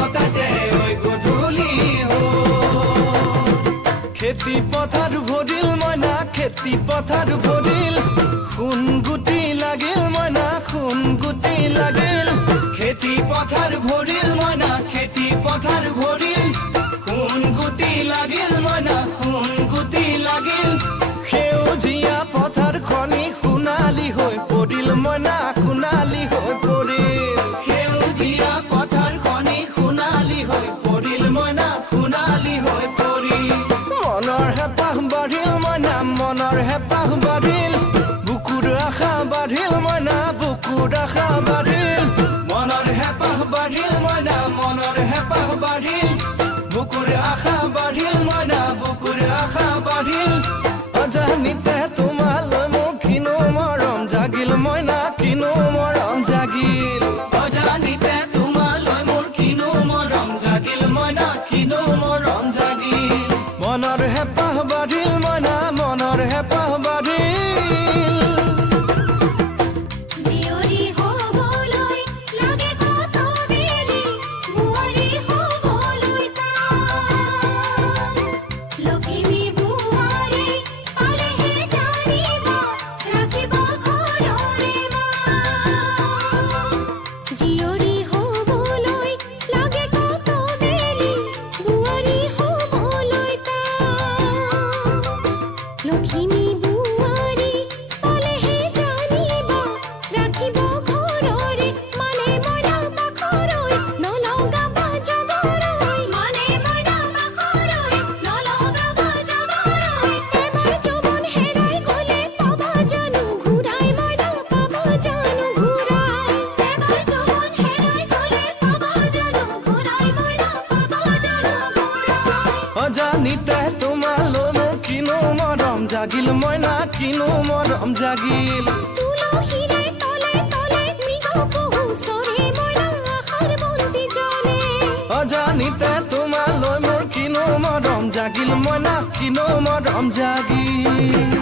ছটাতে ঐ গধূলি খেতি পথাৰ ভৰিল মইনা খেতি পথাৰ ভৰিল খুন গুটি লাগিল মইনা খুন গুটি লাগিল খেতি পথাৰ ভৰিল মইনা খেতি পথাৰ ভৰিল খুন গুটি লাগিল মইনা খুন গুটি লাগিল সেউজীয়া পথাৰ খনি সোণালী হৈ পৰিল মইনা সোণালী হৈ পৰিল সেউজীয়া পথাৰ খনি সোণালী হৈ পৰিল মইনা সোণালী হৈ পৰিল মনৰ হেঁপাহ বাঢ়িল মইনা মনৰ হেঁপাহ বাঢ়িল বুকুৰ আশা বাঢ়িল মইনা বুকুৰ আশা বাঢ়িল মনৰ হেঁপাহ বাঢ়িল মইনা মনৰ হেঁপাহ বাঢ়িল বুকুৰ আশা বাঢ়িল মইনা বুকুৰ আশা বাঢ়িল অজানিতে তোমালৈ মোৰ কিনো মৰম জাগিল মইনা কিনো মৰম জাগিল অজানিতে তোমালৈ মোৰ কিনো মৰম জাগিল মইনা কিনো মৰম জাগিল মনৰ হেঁপাহ বাঢ়িল মইনা মনৰ হেঁপাহ বাঢ়িল অজানিতে তোমালৈ মোৰ কিনো মৰম জাগিল মইনা কিনো মৰম জাগিল তুলসীৰে তলে তলে মৃগ পহু চৰে মইনা আশাৰ বন্তি জ্বলে অজানিতে তোমালৈ মোৰ কিনো মৰম জাগিল মইনা কিনো মৰম জাগিল